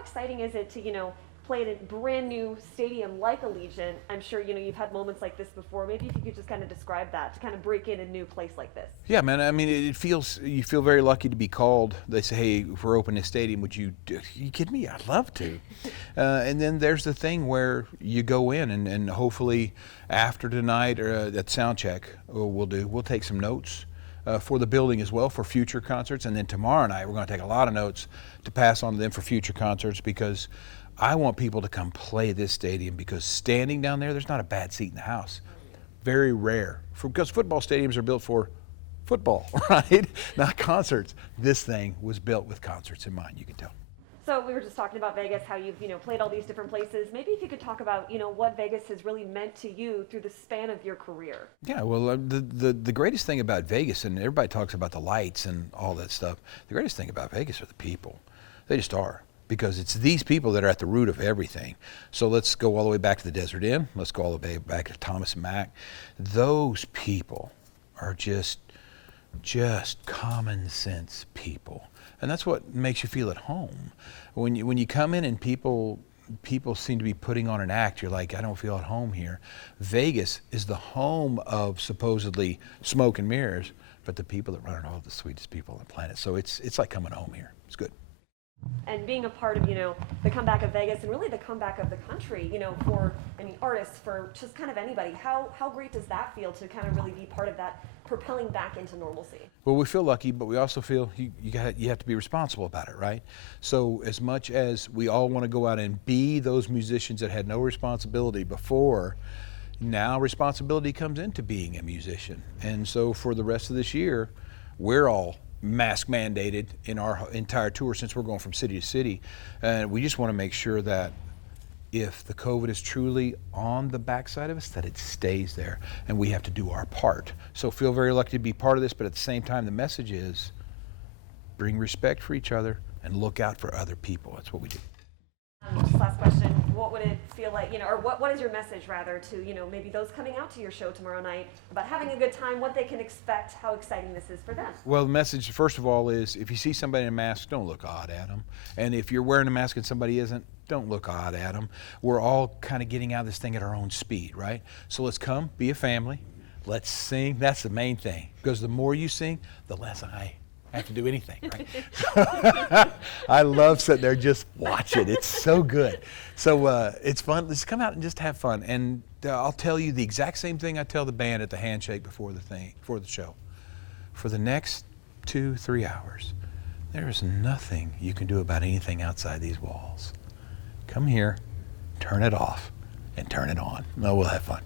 exciting is it to, play in a brand new stadium like Allegiant? I'm sure, you've had moments like this before. Maybe if you could just kind of describe that, to kind of break in a new place like this. Yeah, man. I mean, you feel very lucky to be called. They say, hey, if we're opening a stadium, would you do? Are you kidding me? I'd love to. And then there's the thing where you go in and hopefully after tonight or at sound check, we'll take some notes for the building as well for future concerts. And then tomorrow night, we're going to take a lot of notes to pass on to them for future concerts, because I want people to come play this stadium, because standing down there's not a bad seat in the house. Very rare, because football stadiums are built for football, right? Not concerts. This thing was built with concerts in mind, you can tell. So we were just talking about Vegas, how you've played all these different places. Maybe if you could talk about what Vegas has really meant to you through the span of your career. Yeah, well, the greatest thing about Vegas, and everybody talks about the lights and all that stuff, the greatest thing about Vegas are the people. They just are. Because it's these people that are at the root of everything. So let's go all the way back to the Desert Inn. Let's go all the way back to Thomas and Mack. Those people are just common sense people. And that's what makes you feel at home. When you come in and people seem to be putting on an act, you're like, I don't feel at home here. Vegas is the home of supposedly smoke and mirrors, but the people that run it are the sweetest people on the planet. So it's like coming home here. It's good. And being a part of, the comeback of Vegas and really the comeback of the country, for, artists, for just kind of anybody, how great does that feel to kind of really be part of that propelling back into normalcy? Well, we feel lucky, but we also feel you have to be responsible about it, right? So as much as we all want to go out and be those musicians that had no responsibility before, now responsibility comes into being a musician. And so for the rest of this year, we're all mask mandated in our entire tour, since we're going from city to city. And we just want to make sure that if the COVID is truly on the backside of us, that it stays there, and we have to do our part. So feel very lucky to be part of this, but at the same time, the message is bring respect for each other and look out for other people. That's what we do. Just last question, what would it feel like, or what is your message rather to, maybe those coming out to your show tomorrow night about having a good time, what they can expect, how exciting this is for them? Well, the message, first of all, is if you see somebody in a mask, don't look odd at them. And if you're wearing a mask and somebody isn't, don't look odd at them. We're all kind of getting out of this thing at our own speed, right? So let's come, be a family. Let's sing. That's the main thing. Because the more you sing, the less I have to do anything, right? I love sitting there just watching. It's so good. So it's fun. Let's come out and just have fun. And I'll tell you the exact same thing I tell the band at the handshake before the show. For the next 2-3 hours, there is nothing you can do about anything outside these walls. Come here, turn it off, and turn it on. No, we'll have fun.